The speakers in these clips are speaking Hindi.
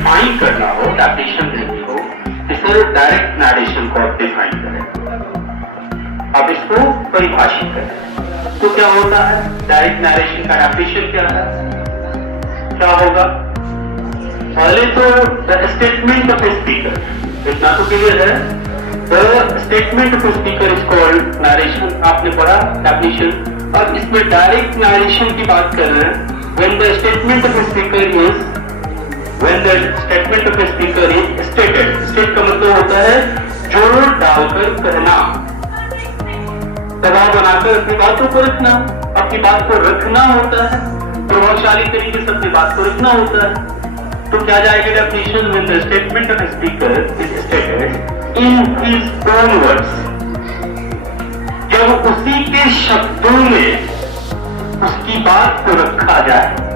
डिफाइन करना हो, डेफिनेशन देनी हो, इसे डायरेक्ट नरेशन को आप डिफाइन करें, आप इसको परिभाषित करें। तो क्या होता है डायरेक्ट नरेशन का डेफिनेशन क्या है, क्या होगा? पहले तो स्टेटमेंट ऑफ स्पीकर, इतना तो क्लियर है। The statement of speaker is called narration, आपने पढ़ा डेफिनेशन। अब इसमें डायरेक्ट नरेशन की बात कर रहे हैं। When the statement of a speaker is stated, state का मतलब होता है जोर डालकर कहना, दबाव बनाकर अपनी बातों को रखना, अपनी बात को रखना होता है, प्रभावशाली तरीके से अपनी बात को रखना होता है। तो क्या जाएगा definition? When the statement of a speaker is stated in his own words, जब उसी के शब्दों में उसकी बात को रखा जाए,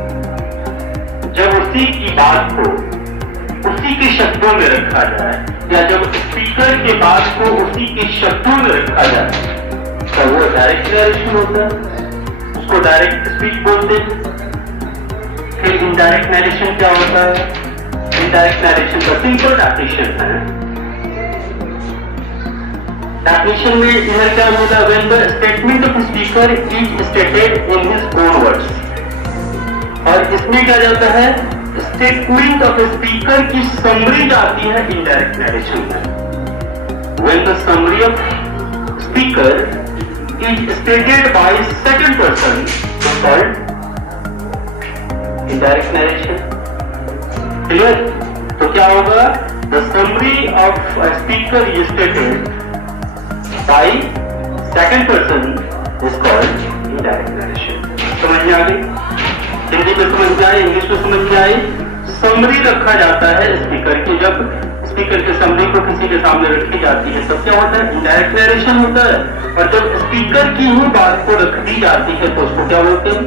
जब उसी की बात को उसी के शब्दों में रखा जाए, या जब स्पीकर के बात को उसी के शब्दों में रखा जाए, तो वो डायरेक्ट नरेशन होता है, उसको डायरेक्ट स्पीच बोलते हैं। फिर इनडायरेक्ट नरेशन क्या होता है? इनडायरेक्ट नरेशन का सिंपल डेफिनेशन है। डेफिनेशन में इधर क्या होता है? When the statement of speaker is stated in his own words, और इसमें क्या जाता है? स्टेटमेंट ऑफ स्पीकर की समरी जाती है इनडायरेक्ट नरेशन में। When the summary of speaker is stated by second person, it's called indirect narration. Clear? तो क्या होगा? The summary of a speaker is stated by second person is called indirect narration. समझ में आ गई? हिंदी में समझ में आई, इंग्लिश में समझ में आई। समरी रखा जाता है स्पीकर की, जब स्पीकर की समरी को किसी के सामने रखी जाती है तब क्या होता है? इनडायरेक्ट नरेशन होता है। और जब स्पीकर की ही बात को रख दी जाती है तो उसको क्या बोलते हैं?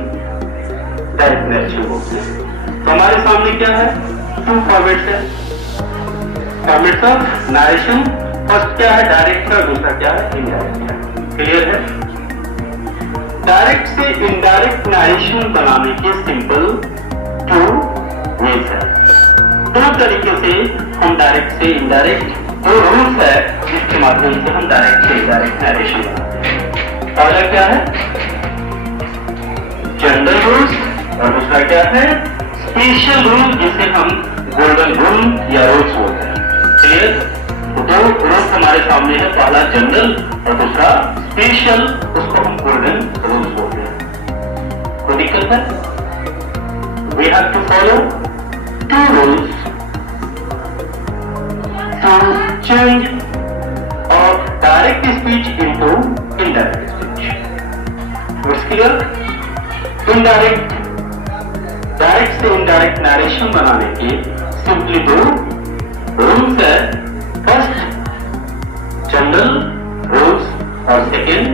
डायरेक्ट नरेशन बोलते हैं। तो हमारे सामने क्या है? टू फॉर्मेट्स है, फॉर्मेट्स ऑफ नरेशन। फर्स्ट क्या है? डायरेक्ट है, दूसरा क्या है? इनडायरेक्ट है। क्लियर है? डायरेक्ट से इनडायरेक्ट नरेशन बनाने के सिंपल टू वेज है। दो तरीके से हम डायरेक्ट से इनडायरेक्ट, दो रूल्स है जिसके माध्यम से हम डायरेक्ट से इनडायरेक्ट नरेशन बनाते हैं। पहला क्या है? जनरल रूल्स, और दूसरा क्या है? स्पेशल रूल, जिसे हम गोल्डन रूल या रूल्स बोलते हैं। क्लियर? दो रूल्स हमारे सामने है, पहला जनरल और दूसरा स्पेशल, उसको हम गोल्डन रूल्स बोलते हैं। कोई दिक्कत है? We have to follow two rules to change of direct speech into indirect speech. What's clear? Indirect, direct से इनडायरेक्ट नरेशन बनाने के सिंपली दो रूल्स है। फर्स्ट जनरल रूल्स और सेकेंड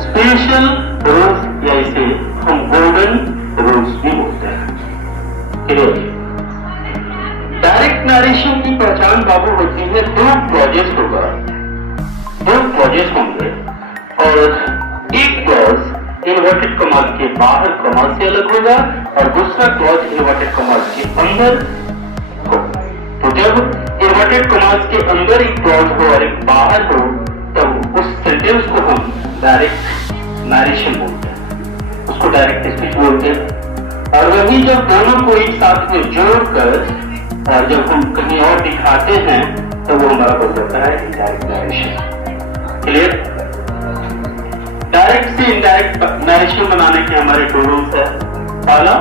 स्पेशल रूल्स, या इसे हम गोल्डन रूल्स भी बोलते हैं। क्लियर? डायरेक्ट नरेशन की पहचान बाबू होती है, दो क्लॉजेस होगा, दो क्लॉजेस होंगे और एक क्लॉज इन्वर्टेड कॉमास के बाहर कॉमास से अलग होगा और दूसरा क्लॉज इन्वर्टेड कॉमास के अंदर होगा। तो जब इन्वर्टेड कॉमास के अंदर एक क्लॉज हो और एक बाहर हो, तब उस सेंटेंस को हम डायरेक्ट नरेशन बोलते हैं, उसको डायरेक्ट स्पीच बोलते हैं। और वही जब दोनों को एक साथ में जोड़कर और जब हम कहीं और दिखाते हैं तो वो हमारा हो जाता है इनडायरेक्ट नरेशन। क्लियर? डायरेक्ट से इनडायरेक्ट नरेशन बनाने के हमारे दो रूल्स है, पहला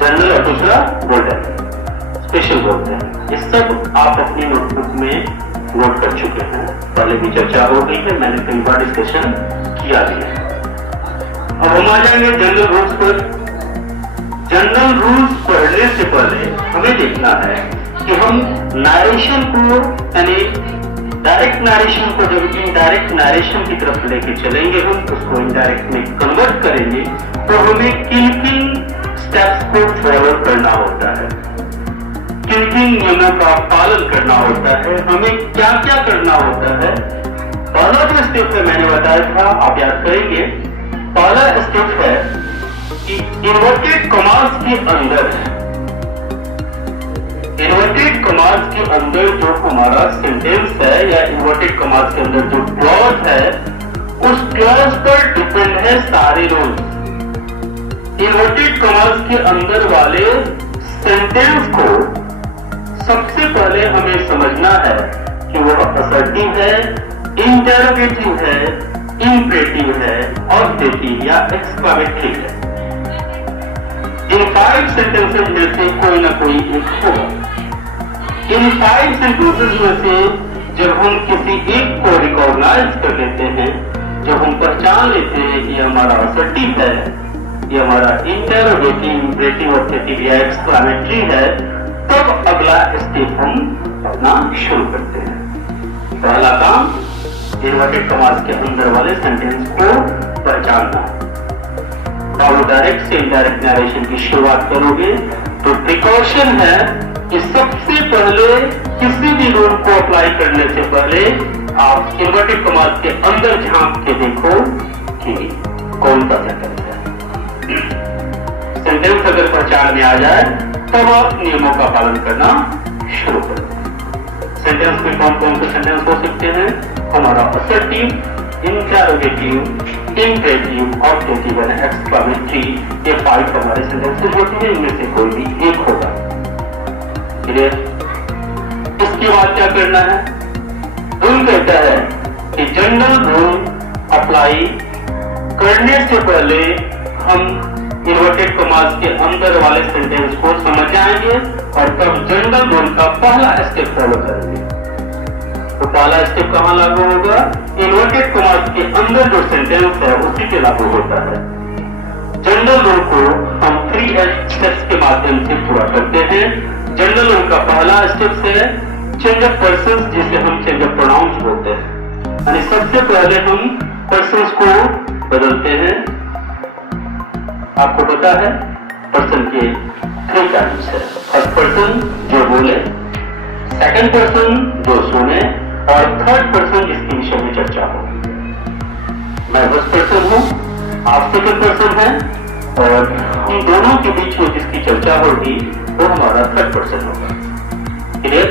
जनरल और दूसरा गोल्डन, स्पेशल बोलते हैं। ये सब आप अपनी नोटबुक में नोट कर चुके हैं, पहले भी चर्चा हो गई है, मैंने कई बार डिस्कशन किया भी है। अब हम आ जाएंगे जनरल रूल्स पर। जनरल रूल्स पढ़ने से पहले हमें देखना है कि हम नरेशन को, यानी डायरेक्ट नरेशन को जब इनडायरेक्ट नरेशन की तरफ लेके चलेंगे, हम उसको इनडायरेक्ट में कन्वर्ट करेंगे, तो हमें किन किन स्टेप्स को फॉलो करना होता है, किन किन नियमों का पालन करना होता है, हमें क्या क्या करना होता है। पहला जो स्टेप है मैंने बताया था, आप याद करेंगे, पहला स्टेप है कि इन्वर्टेड कॉमास के अंदर अंदर जो हमारा सेंटेंस है या इन्वर्टेड कॉमास के अंदर जो क्लॉज है, उस क्लॉज पर डिपेंड है सारे रूल्स। इन्वर्टेड कॉमास के अंदर वाले सेंटेंस को सबसे पहले हमें समझना है कि वो असर्टिव है, इंटरोगेटिव है, इंपरेटिव है, ऑब्जेक्टिव या एक्सक्लेमेटरी है। इन 5 सेंटेंसेस में से कोई ना कोई एक होगा। इन 5 सेंटेंसेस में से जब हम किसी एक को रिकॉग्नाइज कर लेते हैं, जब हम पहचान लेते हैं कि हमारा असर्टिव है, ये हमारा इंटरोगेटिव, इंपरेटिव, ऑब्जेक्टिव या एक्सक्लेमेटरी है, तब अगला स्टेप हम अपना शुरू करते हैं। पहला काम इन्वर्टेड कॉमास के अंदर वाले सेंटेंस को पहचानना। और डायरेक्ट से इनडायरेक्ट नरेशन की शुरुआत करोगे तो प्रिकॉशन है कि सबसे पहले किसी भी रूल को अप्लाई करने से पहले आप इन्वर्टेड कॉमास के अंदर झांक के देखो कि कौन सा सेंटेंस है। सेंटेंस अगर पहचान में आ जाए तब आप नियमों का पालन करना शुरू करो। सेंटेंस में कौन कौन से सेंटेंस हो सकते हैं? हमारा असर्टिव, इंटरोगेटिव, इंपरेटिव, ऑब्जेक्टिव और एक्सक्लेमेटरी, ये 5 हमारे सेंटेंसेस होते हैं। इनमें से कोई भी एक होगा। क्लियर? इसके बाद क्या करना है? रूल कहता है कि जनरल रूल अप्लाई करने से पहले हम इन्वर्टेड कॉमास के अंदर वाले सेंटेंस को समझ जाएंगे और तब जनरल रूल का पहला स्टेप फॉलो करेंगे। तो पहला स्टेप कहां लागू होगा? इन्वर्टेड कॉमास के अंदर जो सेंटेंस है उसी पे लागू होता है। जनरल रूल को हम 3 स्टेप्स के माध्यम से पूरा करते हैं। जनरल रूल का पहला स्टेप है चेंज ऑफ पर्सन्स, जिसे हम चेंज ऑफ प्रोनाउंस बोलते हैं। यानी सबसे पहले हम पर्सन्स को बदलते हैं। आपको पता है पर्सन के 3 टाइप्स है। फर्स्ट पर्सन जो बोले, सेकंड पर्सन जो सुने और थर्ड पर्सन जिसके विषय में चर्चा हो। मैं फर्स्ट पर्सन हूं, आप सेकंड पर्सन हैं और हम दोनों के बीच में जिसकी चर्चा होगी वो हमारा थर्ड पर्सन होगा। क्लियर?